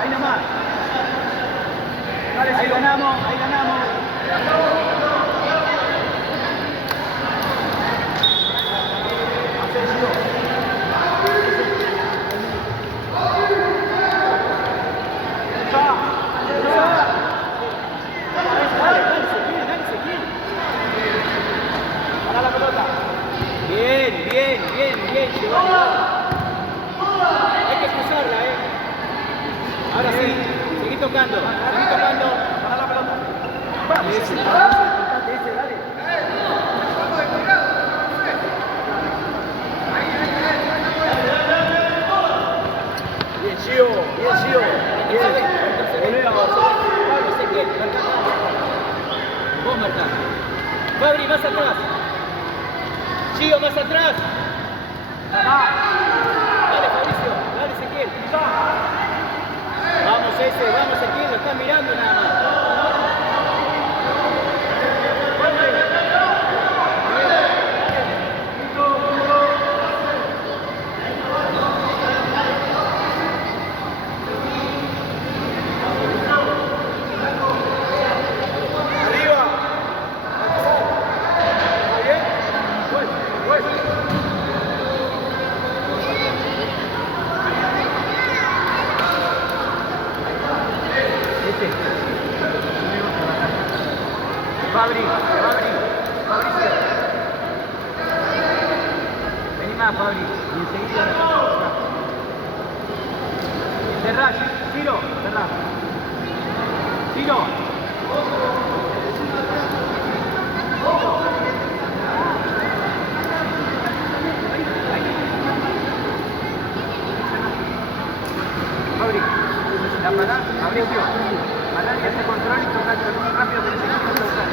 Ahí nomás. Ahí ganamos, ahí ganamos. Bien, bien, bien, bien, Giovanni. Hay que cruzarla, Ahora sí, seguí tocando, seguí tocando. Para la pelota. Vamos, ese, dale. Bien, Gio, bien, Gio. Bien. Pablo, Ezequiel, marca acá. Vos marcá. Fabri, más atrás. Gio, más atrás. Dale, Fabricio, dale, Ezequiel. Vamos, vamos, Ezequiel, lo están mirando nada más. Fabricio. Vení más, Fabri. Y enseguida. Cerrá, Ciro, cerrá. Ciro. Fabri, la pará, Fabricio. Pará y hace control y toca rápido que necesito tocar.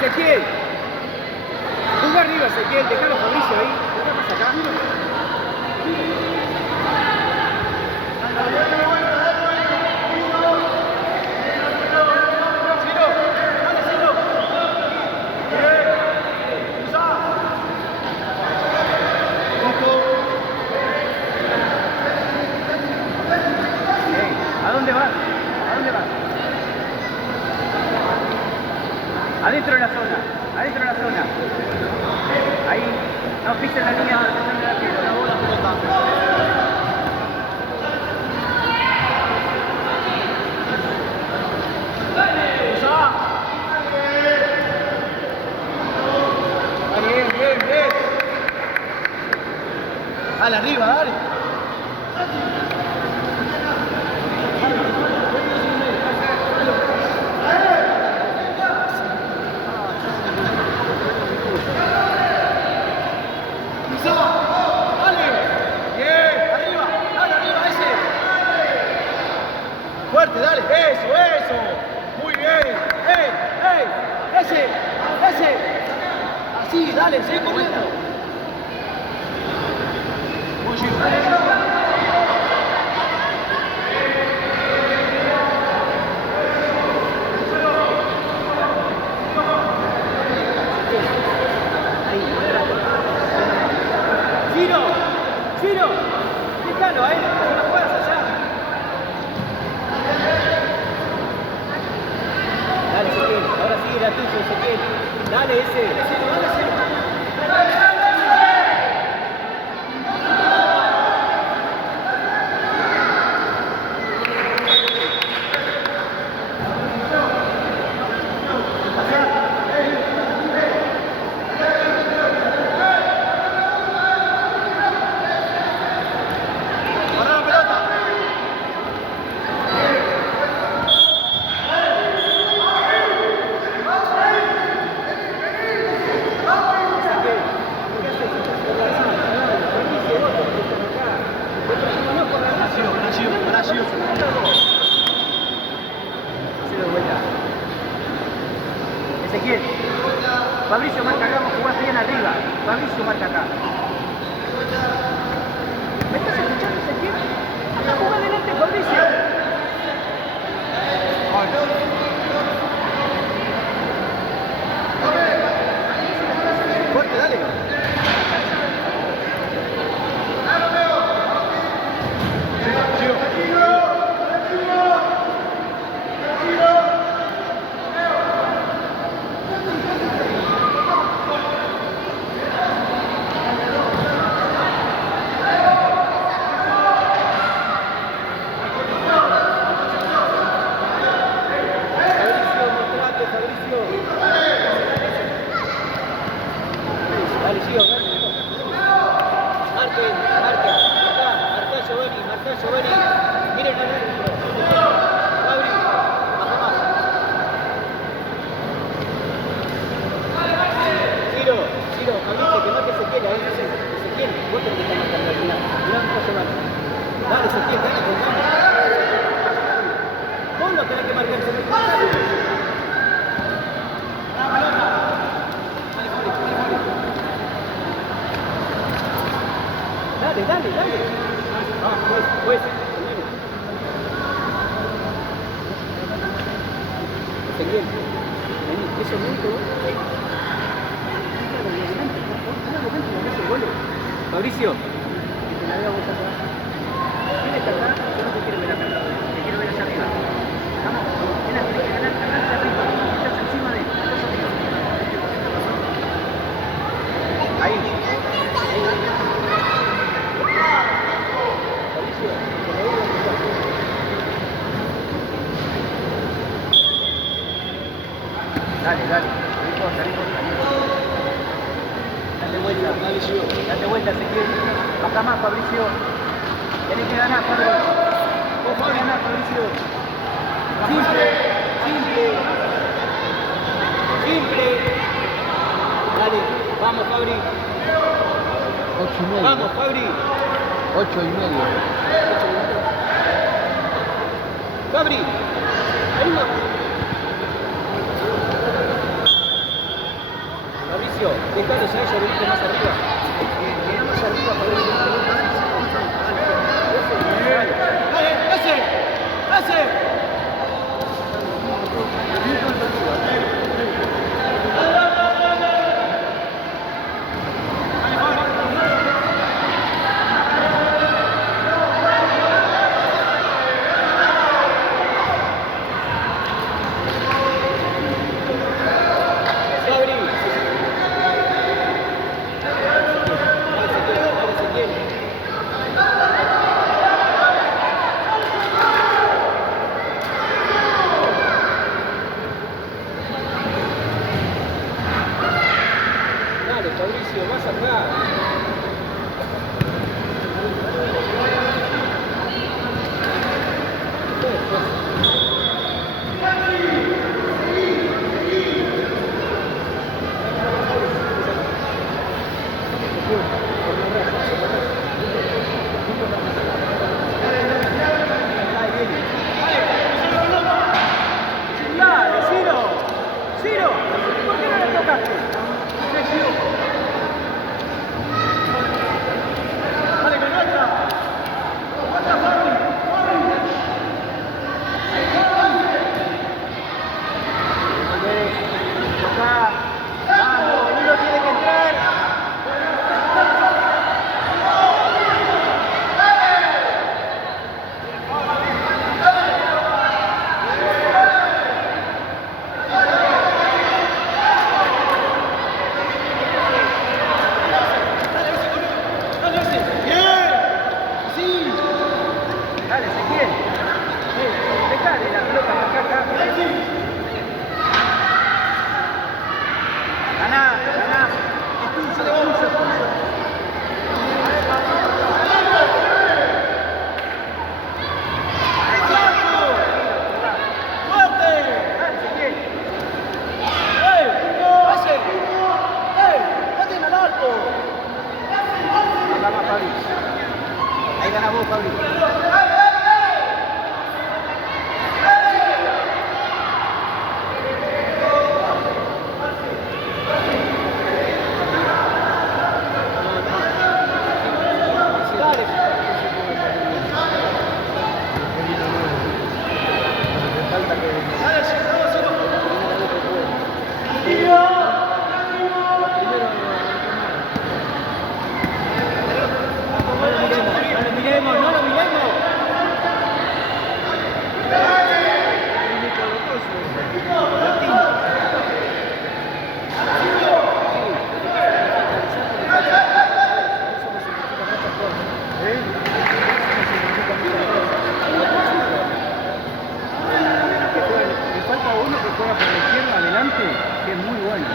Ezequiel, jugá arriba, Ezequiel, dejalo Fabricio ahí, ¿qué pasa acá? ¿A dónde vas? ¿A dónde vas? Adentro de la zona, adentro de la zona. Ahí, no pisen la línea donde está el arquero, no bola pelota. Bien, bien, bien. Dale arriba, dale. Fuerte, dale, eso, muy bien, ¡ey! ¡Ese! Sí, dale, sigue corriendo. Giro, giro, déjalo ahí, no lo juegas allá. Dale, Ezequiel, ahora sí, la tuya, Ezequiel. Dale ese, dale ese. Ezequiel, Fabricio marca acá, vos jugás bien arriba. Fabricio marca acá. ¿Me estás escuchando, Ezequiel? Acá jugá adelante, Fabricio. Fuerte, dale. Dale, Gio, marca Giovanni, miren adentro. Fabri, baja más. Giro, Fabricio, que marque Ezequiel, ahí Ezequiel, vos tenés que estar marcando al final. Mirá dónde está Giovanni. Dale, Ezequiel, dale, con ganas. Vos lo tenés que marcar, Ezequiel. Dale. Pues. Ezequiel, vení, eso mucho. Fabricio. Que la vea vos acá. ¿Quién está acá? Yo no te quiero ver acá. Te quiero ver allá arriba. Vamos, ¿quién la tiene que ganar? Ganarse arriba. Estás encima de él. Ahí. Dale, no importa. Date vuelta, Ezequiel. Acá más, Fabricio. Tenés que ganar, Fabricio. Vos podés ganar, Fabricio. Simple. Dale, vamos, Fabri. 8:30. Vamos, Fabri. 8:30. Fabri, ahí va. Fabricio, déjalo ya, veniste más arriba. Mirá más arriba, Fabricio. ¡Ese! Fabricio, más acá. Dale, Ciro, ¿por qué no le tocaste? Ganá. Es tuyo. Ahí ganas vos, Fabri. No lo miremos. Le falta uno que juega por la izquierda adelante, que es muy bueno.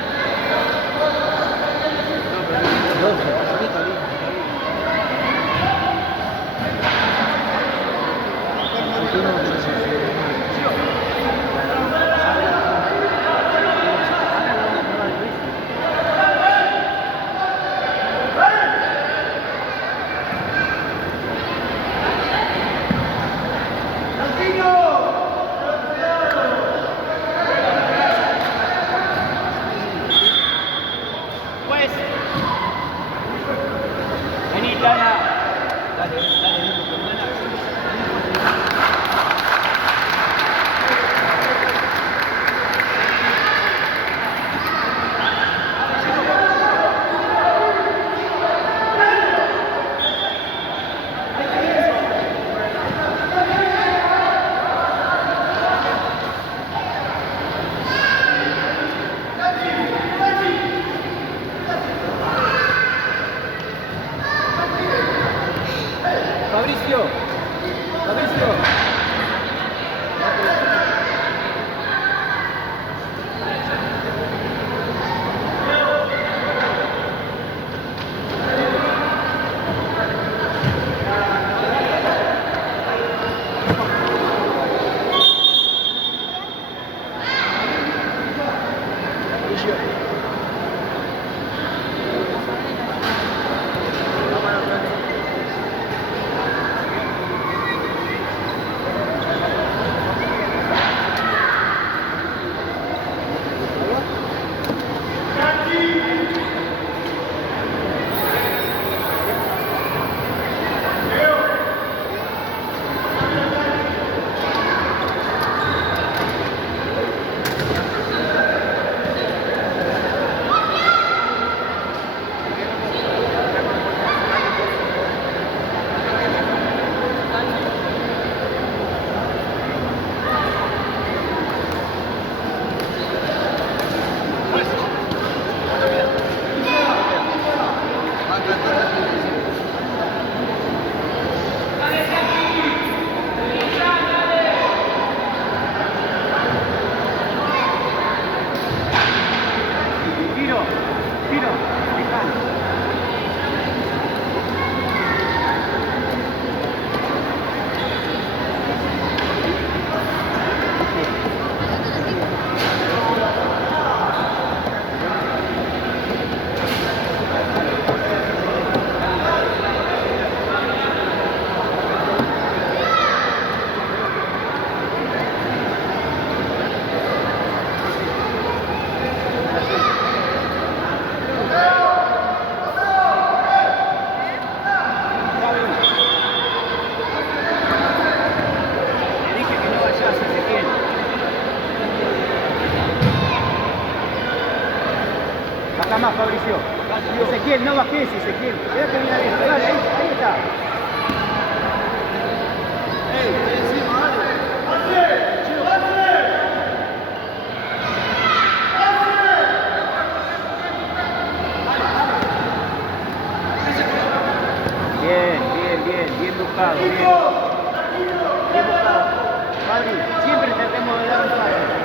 Pues, vení, Tana. Dale, Fabricio. Baja más, Fabricio. Ezequiel, no bajes, Ezequiel. Espera que viene adentro. Dale, ahí está. Bien buscado. Bien buscado. Fabri, siempre tratemos de dar un pase.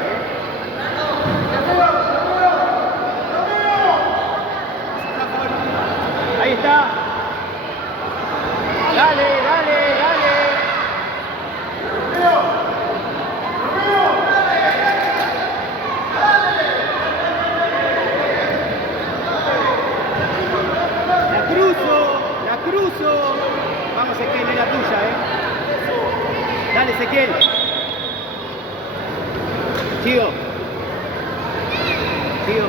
Tío.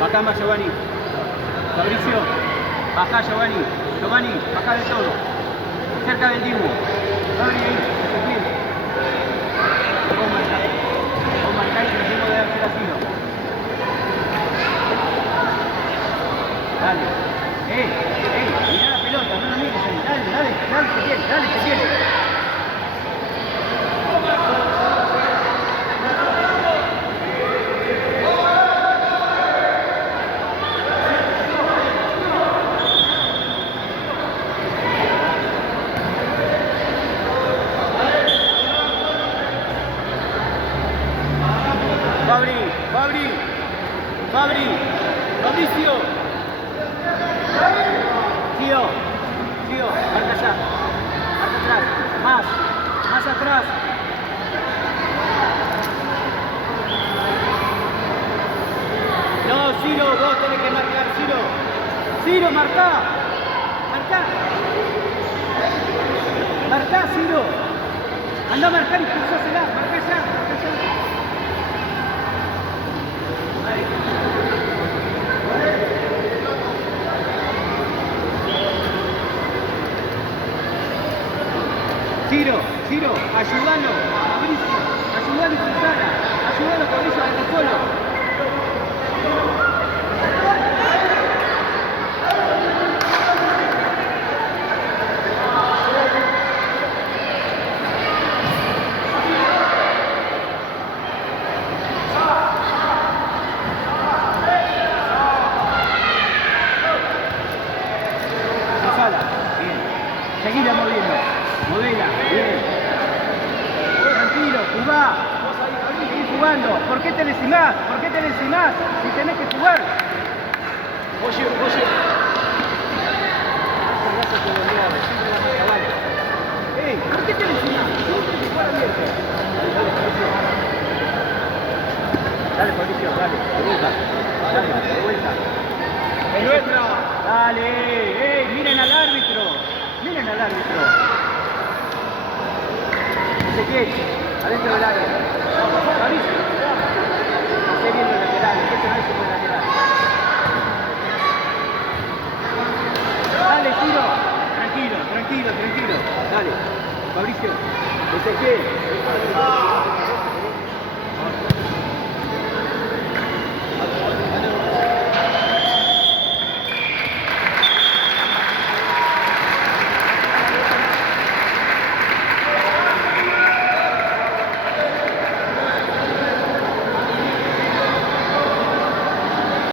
Baja más, Giovanni. Fabricio, baja, Giovanni. Giovanni, baja de todo. Cerca del Dibu. Fabri ahí, Ezequiel. Vos marcáis y tengo de hacer así. Dale. Mirá la pelota, no la mires ahí. Dale, Ezequiel. Fabricio. Gio, marca allá. Marca atrás. Más atrás. No, Ciro, vos tenés que marcar, Ciro. Ciro, marcá. Marcá, Ciro. Anda a marcar y cruzásela. Marca allá. Ciro, ayúdalo, Fabricio, ayúdalo y cruzala, ayúdalo Fabricio, anda solo. Cruzala, bien, seguila moviendo. Modela, bien. Tranquilo, jugá. Seguí jugando. ¿Por qué te lesionás? Si tenés que jugar. Oye. ¿Por qué te lesionás? Siempre que jugar abierto. Dale, Fabricio, dale. De vuelta. ¡Es nuestra! Dale, miren al árbitro. Ezequiel, adentro del área. Fabricio. Esté viendo el lateral, que se no es el lateral. Dale, Ciro. Tranquilo. Dale. Fabricio. Ezequiel.